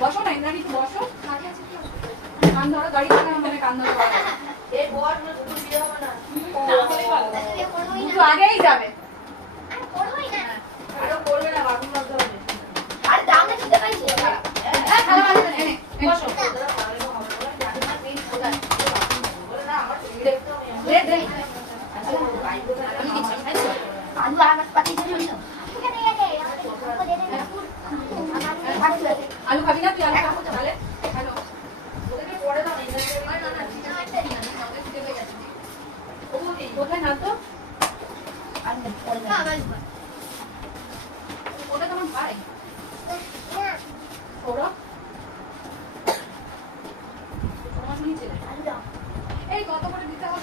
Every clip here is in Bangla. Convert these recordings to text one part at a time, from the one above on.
বসো না ইন্দ্রাণী একটু বসো। কান ধরো গাড়ি মানে কান ধরো এই বর নতুন বিয়ে হবে না না, হলেই ভালো। আরে করবোই একটু না। আগেই যাবে আরে করবোই না। আরও করবে না বাথরুম করতে হবে আরে দাম না দিতে পারছি না। হ্যাঁ থালা মাঝে এনে এনে। বসো দে দে আলু আছে। আলু তাহলে হ্যালো কোথায় না পরে না। ওটা তো আমার ভাই ওরা তোমার নিচে আলু দাও। এই কত করে দিতে হবে ও তো এখন এখন হিসাবে আমি আমি হিসাব করে আমি বলে দিচ্ছি আসি কাটছি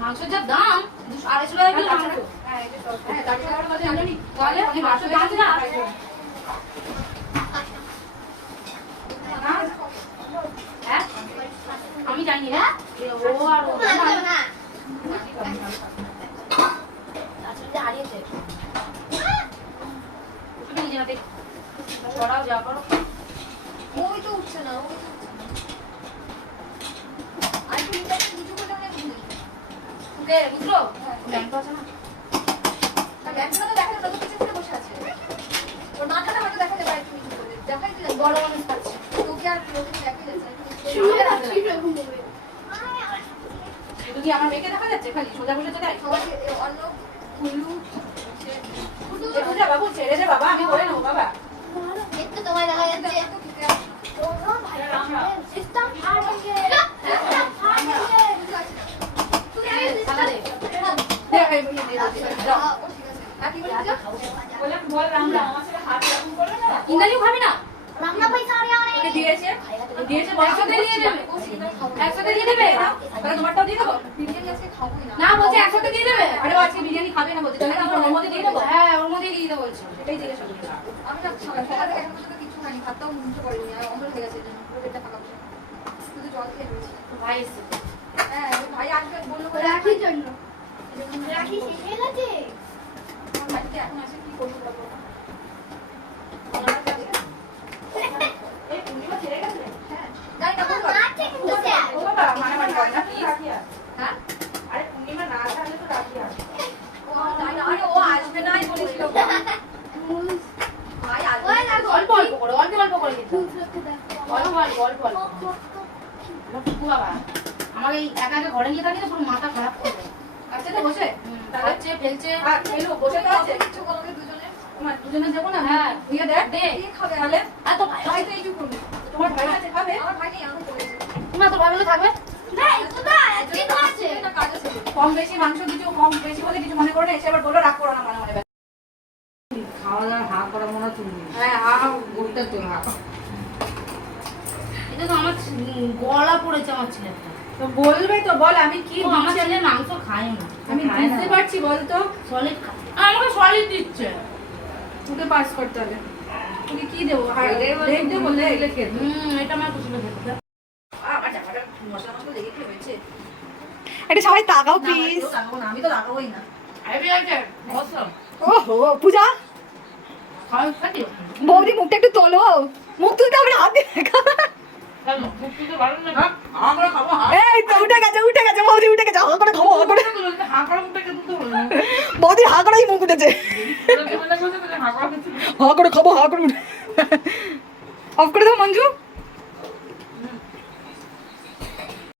মাংসের যা দাম আড়াইশো টাকা কিলো মাংস হ্যাঁ হ্যাঁ বাসা দাম দেখছি না। না হ্যাঁ আমি জানি না ও আর ও না, না, না। আসলে হারিয়েছে। তুমি নিজে হাতে করাও ওই তো উঠছে না, ওই তো আর একটু নিচে করে অনেক ভুল। কে বুঝলো ব্যাংক আছে না আর তো দেখা যাচ্ছে, ওদের পিছনে পিছনে বসে আছে। ওর মাথাটা হয়তো দেখা যাবে, আর একটু করে। দেখাই দিলে বড় মানুষ পাচ্ছে। তোকে আর ওকে দেখাই যাচ্ছে। শুধু কি আমার মেয়েকে দেখা যাচ্ছে খালি সোজা বসে অন্য কুলু, সে কুলু, এ পূজা বাবু ছেড়ে দে বাবা আমি করে নেব বাবা একটু তোমায় দেখা যাচ্ছে। ইন্দ্রাণীও খাবি না? রান্না পয়সা আর ওকে দিয়েছে। দিয়েছে একসাথে দিয়ে দেবে। একসাথে দিয়ে দেবে? তাহলে তোমারটাও দিয়ে দেবো? না বলছে একসাথে দিয়ে দেবে। আরে আজকে বিরিয়ানি খাবে না বলছে। তাহলে ওর মধ্যে দিয়ে দেবো? হ্যাঁ ওর মধ্যেই দিয়ে বলছো এটাই জিজ্ঞাসা আমি না ভাতটাও মুখে করিনি আর অম্বল হয়ে গেছে পুরো পেটটা ফাঁকা বসে শুধু জল খেয়ে রয়েছি। ভাই এসছে। হ্যাঁ ভাই আসবে বলল করে রাখির জন্য। রাখি শেষ হয়ে গেছে? আমার বাড়িতে এখন আসে কি করব বলব এই পূর্ণিমা ছেড়ে গেছে হ্যাঁ। জানি না কোন আছে কিন্তু স্যার। ও বাবা মারামারি করে না কি হ্যাঁ আরে পূর্ণিমা না থাকলে তো রাখি আসে ও জানি না আরে ও আসবে নাই বলেছিল ভাই আসবে অল্প অল্প করে অল্প অল্প করে দিতে অল্প অল্প অল্প অল্প বাবা আমার এই একা একা ঘরে নিয়ে থাকি তো পুরো মাথা খারাপ করে দেয়। আচ্ছা তো বসে? তাহলে খাচ্ছে ফেলছে আর বসে তো আছে। কিছু দুজনে দুজনে না? হ্যাঁ। দিয়ে দেখ দে। খাবে তাহলে? আর তো ভাই ভাই তো এইটুকু তোমার ভাই আছে খাবে? আমার ভাই আমি করেছি তোমার তো ভাই থাকবে? না একটু তো একটু তো আছে। এটা কাজ আছে। কম বেশি মাংস কিছু কম বেশি বলে কিছু মনে করো না এসে আবার বলো রাগ করো না মনে মনে খাওয়া দাওয়া হা করা মনে তুমি। হ্যাঁ হা হা। বলতে তো হা। এটা তো আমার গলা পড়েছে আমার ছেলেটা। তো বলবে তো বল আমি কি আমার ছেলে মাংস খায় না। আমি বুঝতে পারছি বল তো। সলিড খায় আমাকে সলিড দিচ্ছে। তোকে পাস করতে হবে। তোকে কি দেবো? লেগ দেবো লেগ দিলে হুম এটা আমার খুশি খেতে আমার জামাটা মশলা মশলা লেগে কি হয়েছে? এটা সবাই তাকাও প্লিজ আমি তো না, ওহো পূজা? বৌদি মুখটা একটু তোলো। মুখ তুলতে হবে হাত দিয়ে এই তো উঠে গেছে উঠে গেছে বৌদি উঠে গেছে হা করে খাব হা করে বৌদি হা করেই মুখ উঠেছে হা করে খাব হা করে অফ করে দাও মঞ্জু